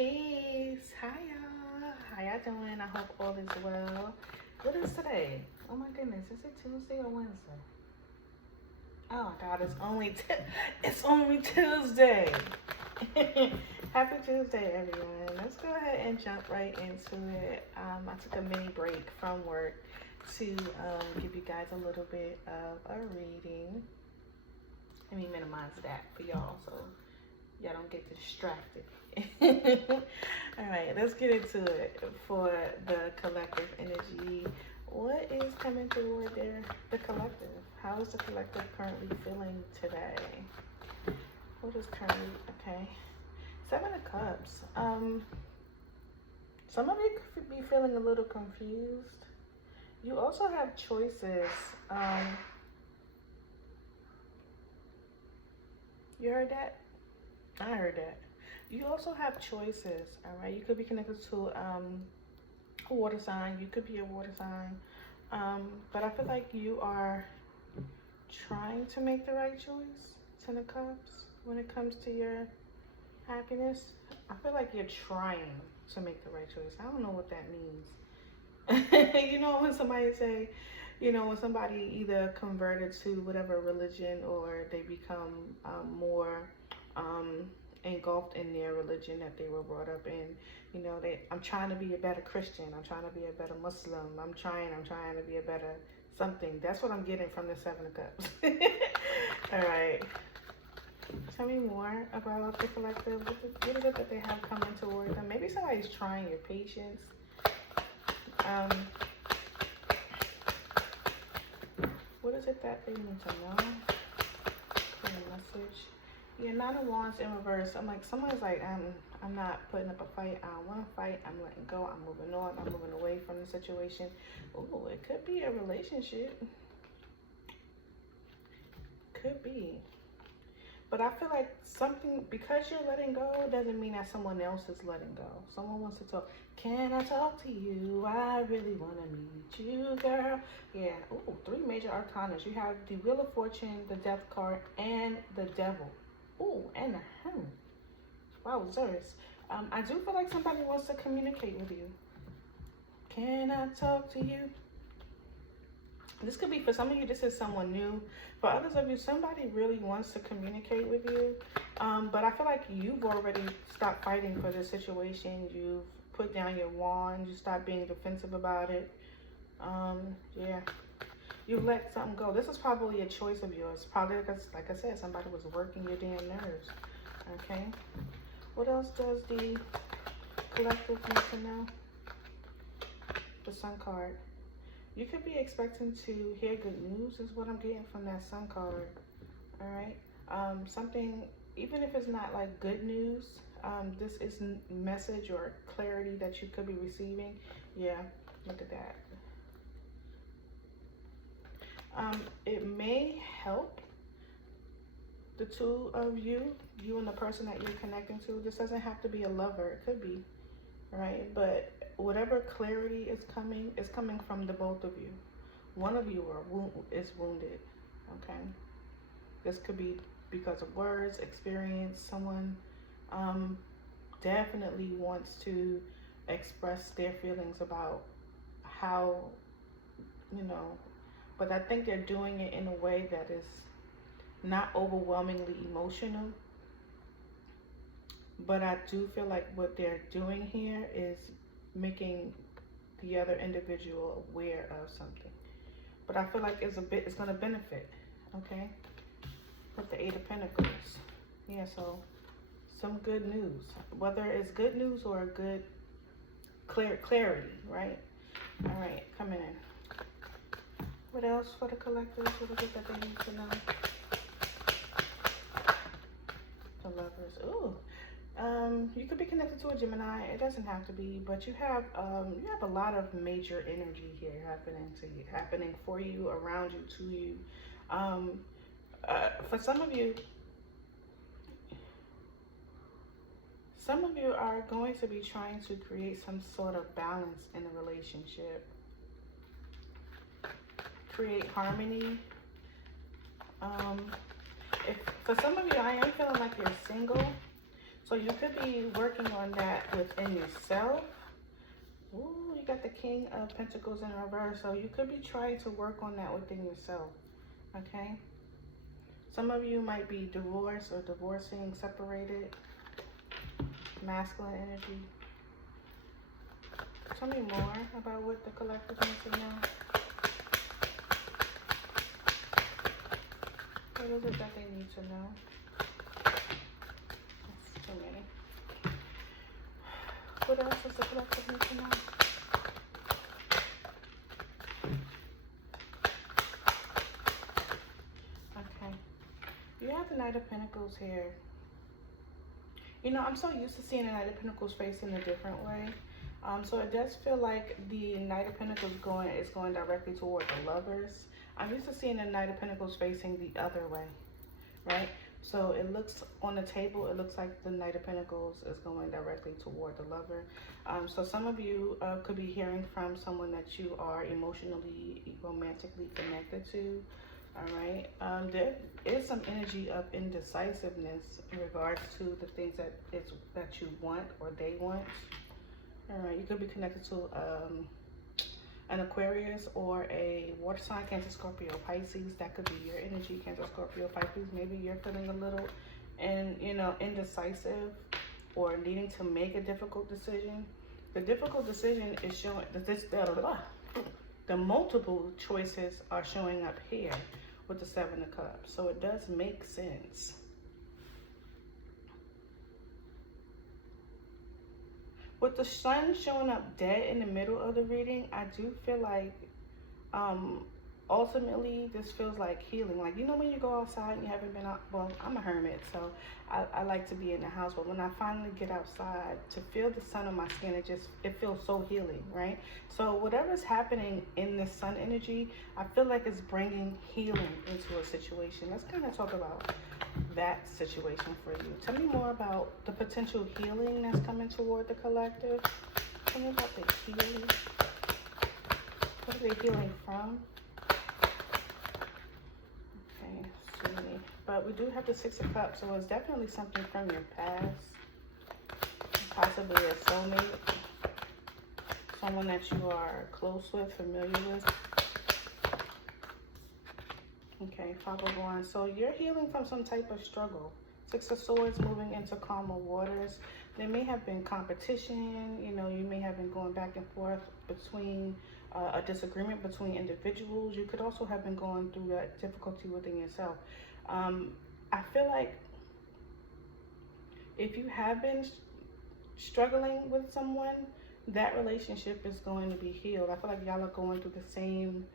Peace. Hi y'all. How y'all doing? I hope all is well. What is today? Oh my goodness. Is it Tuesday or Wednesday? Oh my god, it's only Tuesday. Happy Tuesday, everyone. Let's go ahead and jump right into it. I took a mini break from work to give you guys a little bit of a reading. Let me minimize that for y'all so y'all don't get distracted. All right, let's get into it for the collective energy. What is coming toward the collective? How is the collective currently feeling today? What is currently, okay. Seven of Cups. Some of you could be feeling a little confused. You also have choices. You heard that? I heard that. You also have choices, all right? You could be connected to a water sign. You could be a water sign. But I feel like you are trying to make the right choice, Ten of Cups, when it comes to your happiness. I feel like you're trying to make the right choice. I don't know what that means. You know, when somebody say, when somebody either converted to whatever religion or they become more engulfed in their religion that they were brought up in. I'm trying to be a better Christian. I'm trying to be a better Muslim. I'm trying to be a better something. That's what I'm getting from the Seven of Cups. All right. Tell me more about the collective. What is it that they have coming toward them? Maybe somebody's trying your patience. What is it that they need to know? Clear message. Yeah, Nine of Wands in reverse. I'm like, someone's like, I'm not putting up a fight. I don't want to fight. I'm letting go. I'm moving on. I'm moving away from the situation. Oh, it could be a relationship. Could be. But I feel like something, because you're letting go, doesn't mean that someone else is letting go. Someone wants to talk. Can I talk to you? I really want to meet you, girl. Yeah. Ooh, three major arcanas. You have the Wheel of Fortune, the Death card, and the Devil. Ooh, and the Hermit. Wow, Zeus. I do feel like somebody wants to communicate with you. Can I talk to you? This could be, for some of you, this is someone new. For others of you, somebody really wants to communicate with you. But I feel like you've already stopped fighting for this situation. You've put down your wand. You stopped being defensive about it. Yeah. You let something go. This is probably a choice of yours. Probably because, like I said, somebody was working your damn nerves. Okay. What else does the collective need to know? The Sun card. You could be expecting to hear good news is what I'm getting from that Sun card. All right. Something, even if it's not like good news, this is message or clarity that you could be receiving. Yeah. Look at that. It may help the two of you and the person that you're connecting to. This doesn't have to be a lover. It could be, right? But whatever clarity is coming from the both of you. One of you is wounded, okay? This could be because of words, experience. Someone definitely wants to express their feelings about how, but I think they're doing it in a way that is not overwhelmingly emotional. But I do feel like what they're doing here is making the other individual aware of something. But I feel like it's going to benefit, okay? With the Eight of Pentacles. Yeah, so some good news. Whether it's good news or a good clarity, right? All right, come in. What else for the collectors? What is it that they need to know? The Lovers. Ooh. You could be connected to a Gemini. It doesn't have to be, but you have a lot of major energy here happening for you, around you, to you. For some of you are going to be trying to create some sort of balance in a relationship, create harmony. For some of you, I am feeling like you're single. So you could be working on that within yourself. Ooh, you got the King of Pentacles in reverse. So you could be trying to work on that within yourself. Okay? Some of you might be divorced or divorcing, separated, masculine energy. Tell me more about what the collective needs to know. What is it that they need to know? That's too many. What else does the collective need to know? Okay. You have the Knight of Pentacles here. You know, I'm so used to seeing the Knight of Pentacles facing a different way. So it does feel like the Knight of Pentacles is going directly toward the Lovers. I'm used to seeing the Knight of Pentacles facing the other way, right? So it looks on the table, it looks like the Knight of Pentacles is going directly toward the Lover. So some of you could be hearing from someone that you are emotionally, romantically connected to. All right. There is some energy of indecisiveness in regards to the things that you want or they want. All right. You could be connected to an Aquarius or a water sign, Cancer, Scorpio, Pisces. That could be your energy, Cancer, Scorpio, Pisces. Maybe you're feeling a little, indecisive or needing to make a difficult decision. The difficult decision is showing that the multiple choices are showing up here with the Seven of Cups. So it does make sense. With the Sun showing up dead in the middle of the reading, I do feel like ultimately this feels like healing. Like, you know, when you go outside and you haven't been out, well, I'm a hermit, so I like to be in the house, but when I finally get outside, to feel the sun on my skin, it feels so healing, right? So whatever's happening in this sun energy, I feel like it's bringing healing into a situation. Let's kind of talk about that situation for you. Tell me more about the potential healing that's coming toward the collective. Tell me about the healing. What are they healing from? Okay, see. But we do have the Six of Cups, so it's definitely something from your past. Possibly a soulmate. Someone that you are close with, familiar with. Okay, Five of Wands. So you're healing from some type of struggle. Six of Swords moving into calmer waters. There may have been competition. You know, you may have been going back and forth between a disagreement between individuals. You could also have been going through that difficulty within yourself. I feel like if you have been struggling with someone, that relationship is going to be healed. I feel like y'all are going through the same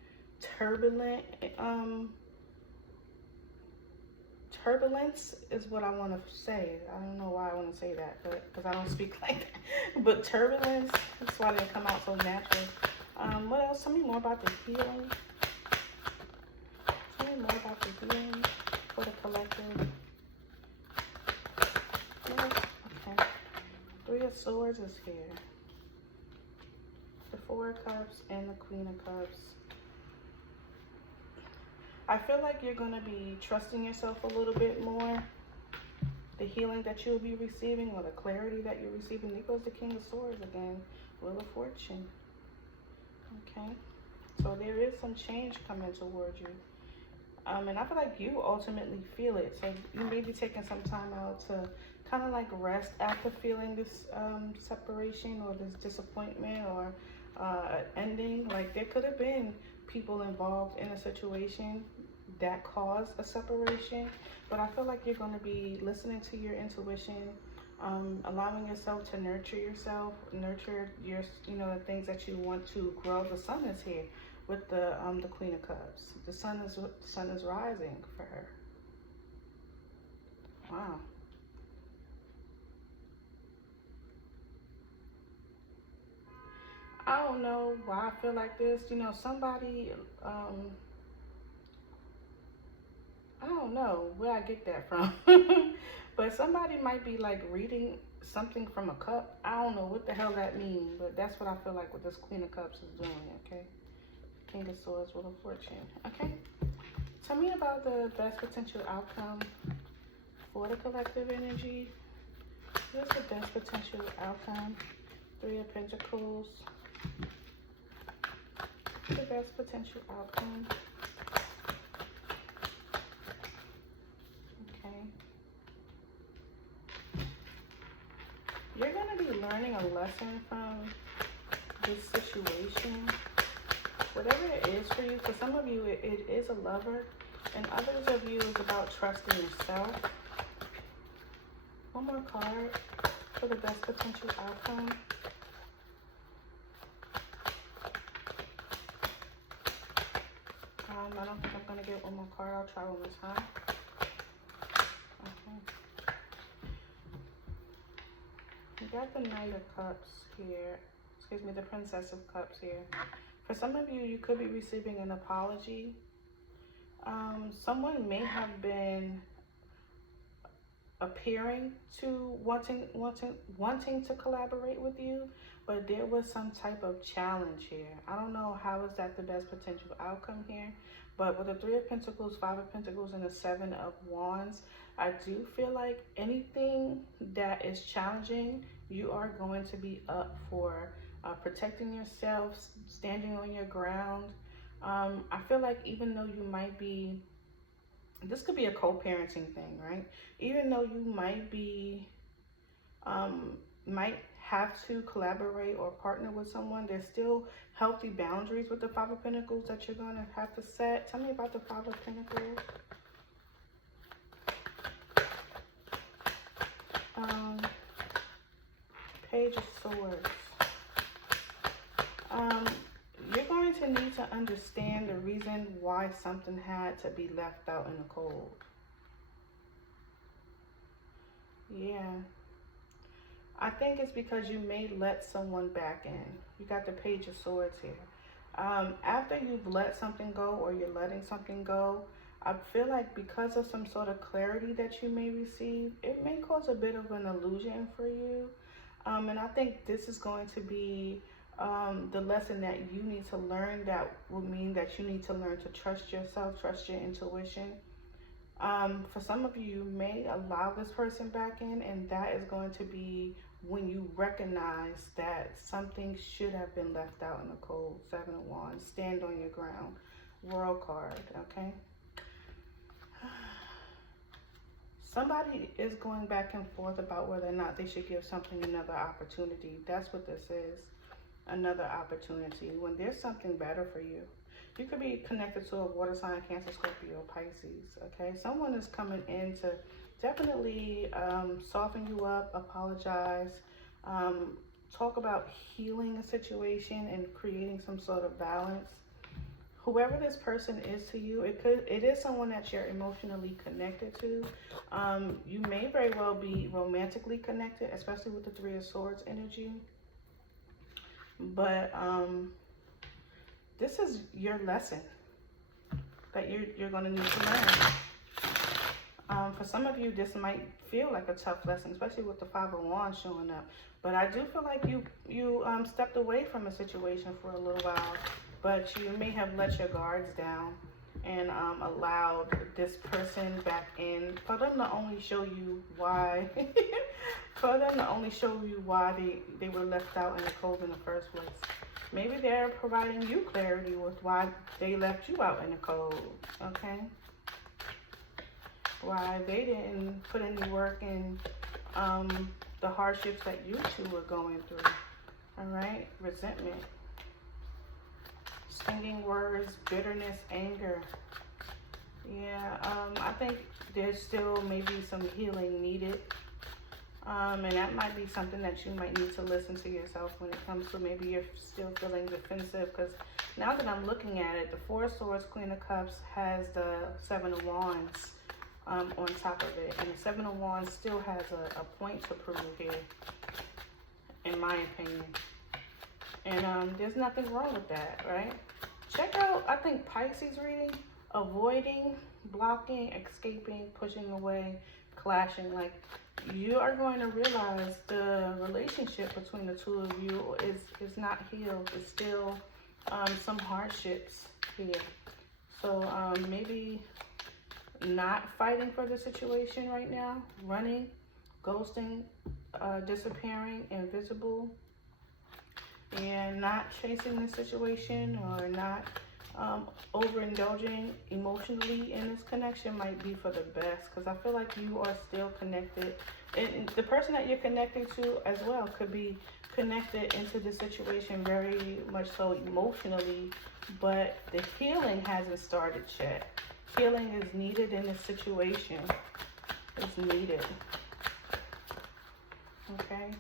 turbulence is what I want to say. I don't know why I want to say that, but because I don't speak like that. But turbulence, that's why they come out so natural. What else? Tell me more about the healing. Tell me more about the healing for the collective. Yeah. Okay. Three of Swords is here. The Four of Cups and the Queen of Cups. I feel like you're going to be trusting yourself a little bit more. The healing that you'll be receiving or the clarity that you're receiving. There goes the King of Swords again. Wheel of Fortune. Okay. So there is some change coming towards you. And I feel like you ultimately feel it. So you may be taking some time out to kind of like rest after feeling this separation or this disappointment or ending. Like there could have been people involved in a situation that caused a separation, but I feel like you're going to be listening to your intuition, allowing yourself to nurture yourself, nurture your, the things that you want to grow. The Sun is here with the Queen of Cups. The sun is rising for her. Wow. I don't know why I feel like this. Somebody, I don't know where I get that from. But somebody might be like reading something from a cup. I don't know what the hell that means, but that's what I feel like what this Queen of Cups is doing, okay? King of Swords, Wheel of Fortune. Okay. Tell me about the best potential outcome for the collective energy. What's the best potential outcome? Three of Pentacles. The best potential outcome. Okay. You're going to be learning a lesson from this situation. Whatever it is for you, for some of you, it is a lover, and others of you is about trusting yourself. One more card for the best potential outcome. I don't think I'm going to get one more card. I'll try one more time. Okay. You got the Knight of Cups here. Excuse me, the Princess of Cups here. For some of you, you could be receiving an apology. Someone may have been appearing to wanting to collaborate with you, but there was some type of challenge here. I don't know how is that the best potential outcome here, but with the Three of Pentacles, Five of Pentacles, and the Seven of Wands, I do feel like anything that is challenging, you are going to be up for protecting yourself, standing on your ground. I feel like even though you might be, this could be a co-parenting thing, right? Even though you might be, might have to collaborate or partner with someone, there's still healthy boundaries with the Five of Pentacles that you're going to have to set. Tell me about the Five of Pentacles. Page of Swords. You're going to need to understand the reason why something had to be left out in the cold. Yeah. I think it's because you may let someone back in. You got the Page of Swords here. After you've let something go or you're letting something go, I feel like because of some sort of clarity that you may receive, it may cause a bit of an illusion for you. And I think this is going to be the lesson that you need to learn. That will mean that you need to learn to trust yourself, trust your intuition. For some of you, you may allow this person back in, and that is going to be when you recognize that something should have been left out in the cold. Seven of Wands, stand on your ground. World card, okay? Somebody is going back and forth about whether or not they should give something another opportunity. That's what this is, another opportunity. When there's something better for you. You could be connected to a water sign, Cancer, Scorpio, Pisces, okay? Someone is coming in to definitely soften you up, apologize, talk about healing a situation and creating some sort of balance. Whoever this person is to you, it is someone that you're emotionally connected to. You may very well be romantically connected, especially with the Three of Swords energy. But this is your lesson that you're going to need to learn. For some of you, this might feel like a tough lesson, especially with the Five of Wands showing up. But I do feel like you stepped away from a situation for a little while, but you may have let your guards down and allowed this person back in for them to only show you why, they were left out in the cold in the first place. Maybe they're providing you clarity with why they left you out in the cold, okay? Why they didn't put any work in the hardships that you two were going through, all right? Resentment, stinging words, bitterness, anger. Yeah, I think there's still maybe some healing needed. And that might be something that you might need to listen to yourself when it comes to maybe you're still feeling defensive. Because now that I'm looking at it, the Four of Swords, Queen of Cups has the Seven of Wands on top of it. And the Seven of Wands still has a point to prove here, in my opinion. And there's nothing wrong with that, right? Check out, I think, Pisces reading. Avoiding, blocking, escaping, pushing away, clashing. Like, you are going to realize the relationship between the two of you is not healed. It's still some hardships here. So maybe not fighting for the situation right now, running, ghosting, disappearing, invisible, and not chasing the situation or not overindulging emotionally in this connection might be for the best, because I feel like you are still connected, and the person that you're connecting to as well could be connected into the situation very much so emotionally, but the healing hasn't started yet. Healing is needed in this situation. It's needed. Okay.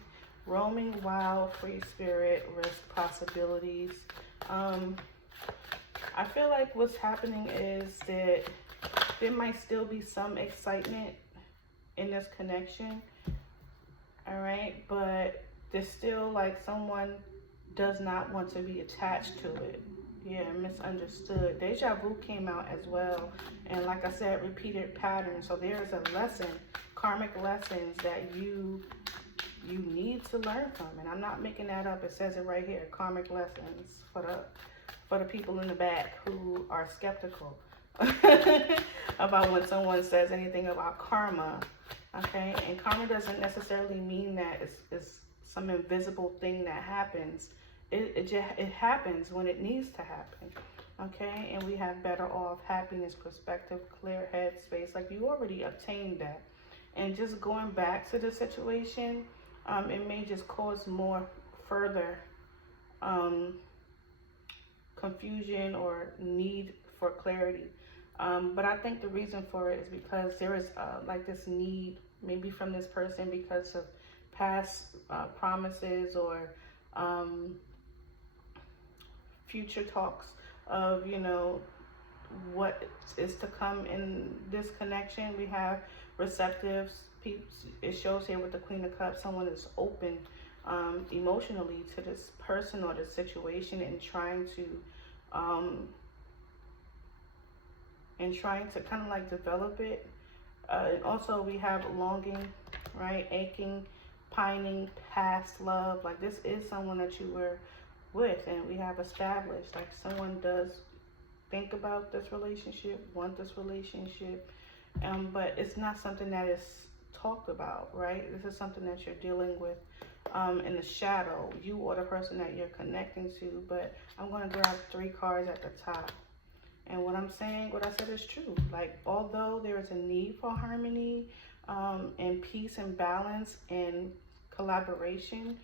Roaming wild, free spirit, risk possibilities. I feel like what's happening is that there might still be some excitement in this connection. All right. But there's still like someone does not want to be attached to it. Yeah, misunderstood. Deja vu came out as well. And like I said, repeated patterns. So there is a lesson, karmic lessons that you need to learn from. And I'm not making that up. It says it right here. Karmic lessons for the people in the back who are skeptical about when someone says anything about karma. Okay? And karma doesn't necessarily mean that it's some invisible thing that happens. It happens when it needs to happen. Okay? And we have better off, happiness, perspective, clear head space. Like you already obtained that. And just going back to the situation, it may just cause more further confusion or need for clarity. But I think the reason for it is because there is like this need, maybe from this person because of past promises or future talks of, you know, what is to come in this connection. We have receptives. It shows here with the Queen of Cups, someone is open emotionally to this person or the situation and trying to kind of like develop it. And also we have longing, right? Aching, pining, past love. Like this is someone that you were with, and we have established, like someone does think about this relationship, want this relationship, but it's not something that is talked about, right? This is something that you're dealing with in the shadow, you or the person that you're connecting to. But I'm going to grab 3 cards at the top. And what I'm saying, what I said is true. Like, although there is a need for harmony and peace and balance and collaboration,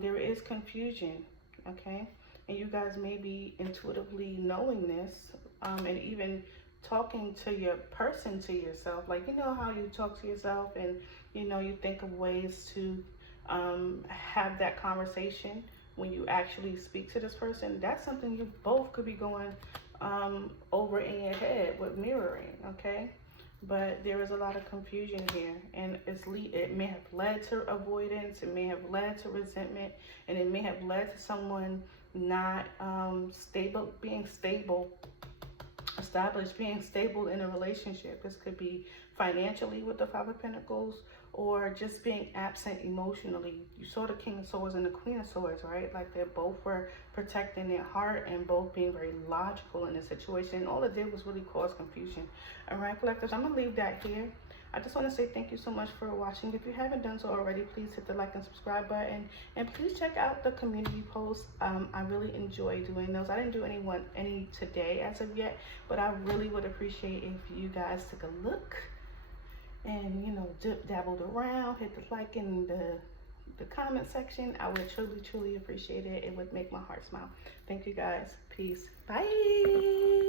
there is confusion, okay? And you guys may be intuitively knowing this and even talking to your person, to yourself. Like, you know how you talk to yourself and, you know, you think of ways to have that conversation when you actually speak to this person. That's something you both could be going over in your head with mirroring, okay? But there is a lot of confusion here, and it may have led to avoidance, it may have led to resentment, and it may have led to someone not being stable in a relationship. This could be financially with the 5 of Pentacles, or just being absent emotionally. You saw the King of Swords and the Queen of Swords, right? Like they both were protecting their heart and both being very logical in the situation. All it did was really cause confusion. All right, collectors, I'm gonna leave that here. I just want to say thank you so much for watching. If you haven't done so already, please hit the like and subscribe button, and please check out the community posts. I really enjoy doing those. I didn't do any today as of yet, but I really would appreciate if you guys took a look and, you know, dabbled around, hit the like in the comment section. I would truly appreciate it. It would make my heart smile. Thank you guys. Peace. Bye.